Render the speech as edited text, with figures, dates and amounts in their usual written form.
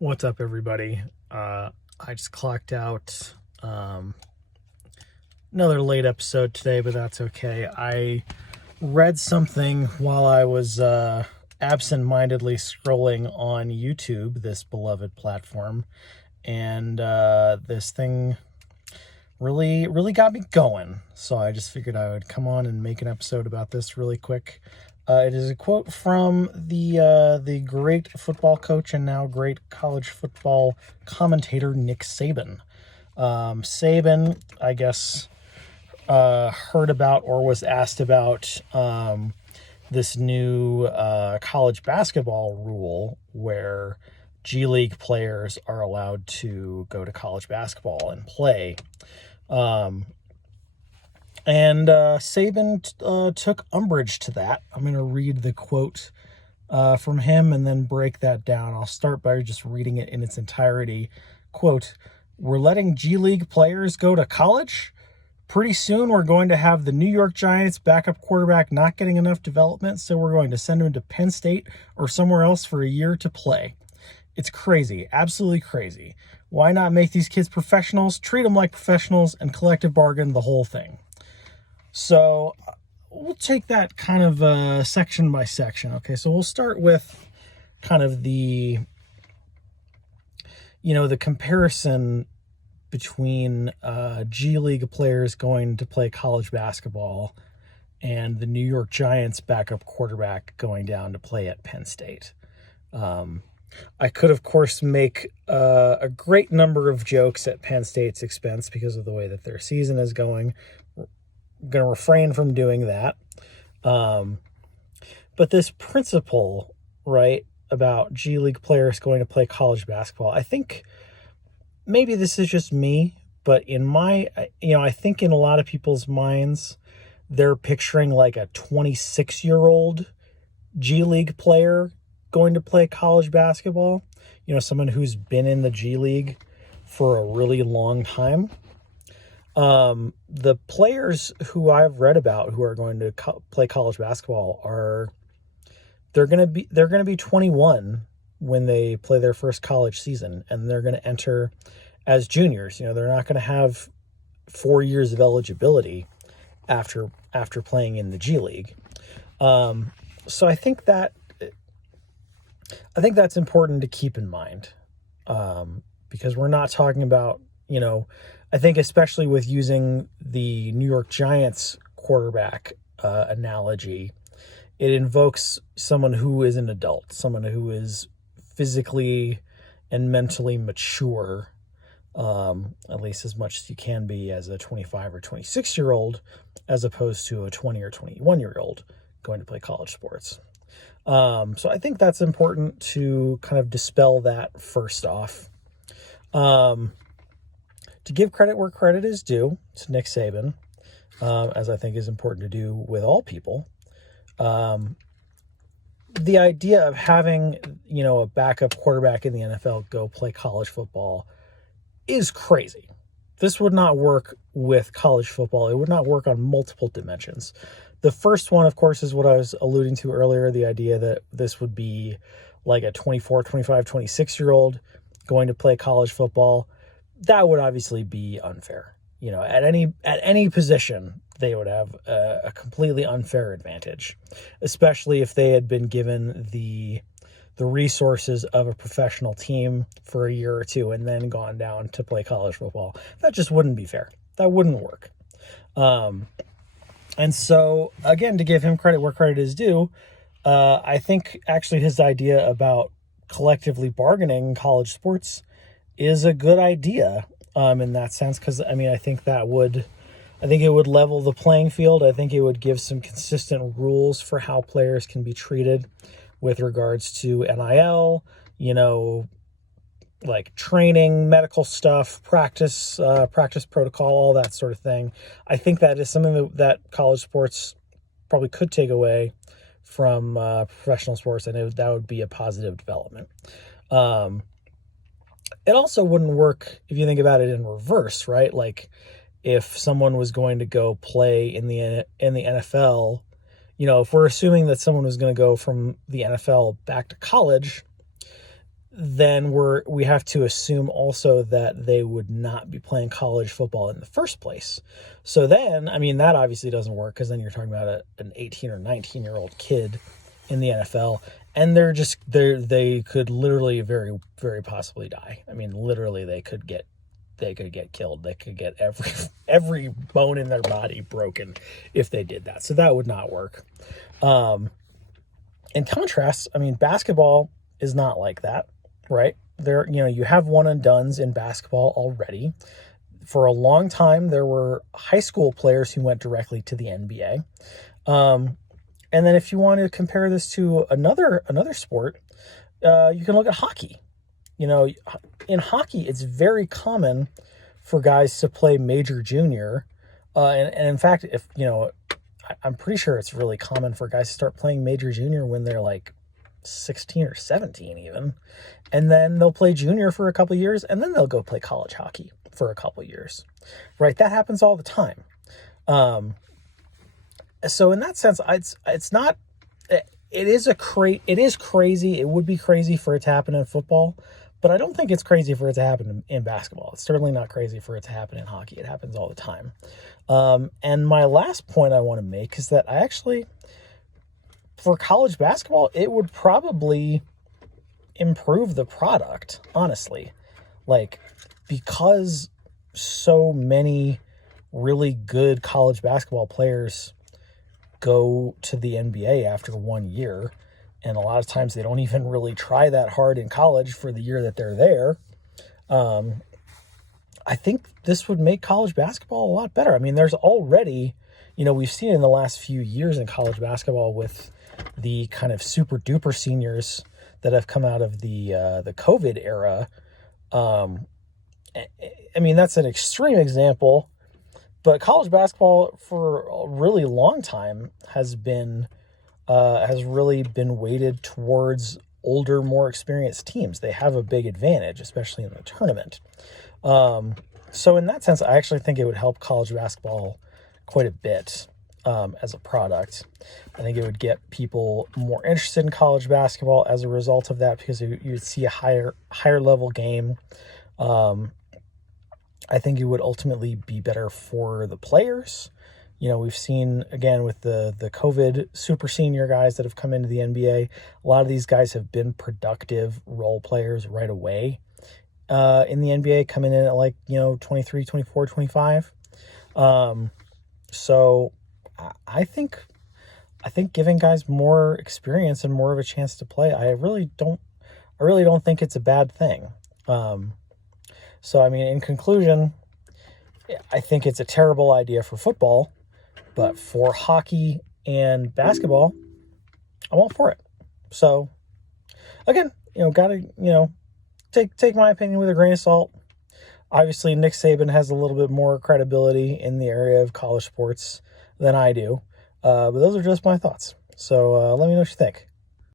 What's up, everybody? I just clocked out another late episode today, but that's okay. I read something while I was absent-mindedly scrolling on YouTube, this beloved platform, and this thing really got me going. So I just figured I would come on and make an episode about this really quick. It is a quote from the great football coach and now great college football commentator Nick Saban. Saban, I guess, heard about or was asked about this new college basketball rule where G League players are allowed to go to college basketball and play. And Saban took umbrage to that. I'm going to read the quote from him and then break that down. I'll start by just reading it in its entirety. Quote, "We're letting G League players go to college? Pretty soon we're going to have the New York Giants backup quarterback not getting enough development, so we're going to send him to Penn State or somewhere else for a year to play. It's crazy, absolutely crazy. Why not make these kids professionals, treat them like professionals, and collective bargain the whole thing?" So we'll take that kind of section by section. Okay, so we'll start with kind of the comparison between G League players going to play college basketball and the New York Giants backup quarterback going down to play at Penn State. I could, of course, make a great number of jokes at Penn State's expense because of the way that their season is going. Going to refrain from doing that. But this principle, right, about G League players going to play college basketball, I think maybe this is just me, but I think in a lot of people's minds, they're picturing like a 26-year-old G League player going to play college basketball, someone who's been in the G League for a really long time. The players who I've read about who are going to play college basketball they're going to be 21 when they play their first college season, and they're going to enter as juniors. They're not going to have 4 years of eligibility after playing in the G League. So I think that's important to keep in mind, because we're not talking about, I think especially with using the New York Giants quarterback analogy, it invokes someone who is an adult, someone who is physically and mentally mature, at least as much as you can be as a 25 or 26-year-old, as opposed to a 20 or 21-year-old going to play college sports. So I think that's important to kind of dispel that first off. To give credit where credit is due to Nick Saban, as I think is important to do with all people, the idea of having, a backup quarterback in the NFL go play college football is crazy. This would not work with college football. It would not work on multiple dimensions. The first one, of course, is what I was alluding to earlier, the idea that this would be like a 24, 25, 26-year-old going to play college football. That would obviously be unfair. At any position, they would have a completely unfair advantage, especially if they had been given the resources of a professional team for a year or two and then gone down to play college football. That just wouldn't be fair. That wouldn't work. And so, again, to give him credit where credit is due, I think actually his idea about collectively bargaining college sports is a good idea in that sense, because I think it would level the playing field. I think it would give some consistent rules for how players can be treated with regards to NIL, like training, medical stuff, practice protocol, all that sort of thing. I think that is something that college sports probably could take away from professional sports, and that would be a positive development. It also wouldn't work if you think about it in reverse, right? Like if someone was going to go play in the NFL, if we're assuming that someone was going to go from the NFL back to college, then we have to assume also that they would not be playing college football in the first place. So then, I mean, that obviously doesn't work, because then you're talking about an 18 or 19-year-old kid in the NFL, and they could literally very, very possibly die. I mean, literally they could get killed. They could get every bone in their body broken if they did that. So that would not work. In contrast, I mean, basketball is not like that, right? You have one and dones in basketball already. For a long time, there were high school players who went directly to the NBA. And then if you want to compare this to another sport, you can look at hockey. In hockey, it's very common for guys to play major junior. And in fact, I'm pretty sure it's really common for guys to start playing major junior when they're like 16 or 17 even. And then they'll play junior for a couple of years, and then they'll go play college hockey for a couple of years, right? That happens all the time. So in that sense, it's not, it is crazy. It would be crazy for it to happen in football, but I don't think it's crazy for it to happen in basketball. It's certainly not crazy for it to happen in hockey. It happens all the time. And my last point I want to make is that for college basketball, it would probably improve the product, honestly. Because so many really good college basketball players go to the NBA after 1 year, and a lot of times they don't even really try that hard in college for the year that they're there. I think this would make college basketball a lot better. I mean, there's already, we've seen in the last few years in college basketball with the kind of super duper seniors that have come out of the COVID era. I mean, that's an extreme example, but college basketball for a really long time has really been weighted towards older, more experienced teams. They have a big advantage, especially in the tournament. So in that sense, I actually think it would help college basketball quite a bit as a product. I think it would get people more interested in college basketball as a result of that, because you'd see a higher level game. I think it would ultimately be better for the players. We've seen, again, with the COVID super senior guys that have come into the NBA, a lot of these guys have been productive role players right away in the NBA, coming in at 23, 24, 25. So I think giving guys more experience and more of a chance to play, I really don't think it's a bad thing. So, I mean, in conclusion, I think it's a terrible idea for football, but for hockey and basketball, I'm all for it. So, again, gotta, take my opinion with a grain of salt. Obviously, Nick Saban has a little bit more credibility in the area of college sports than I do. But those are just my thoughts. So, let me know what you think.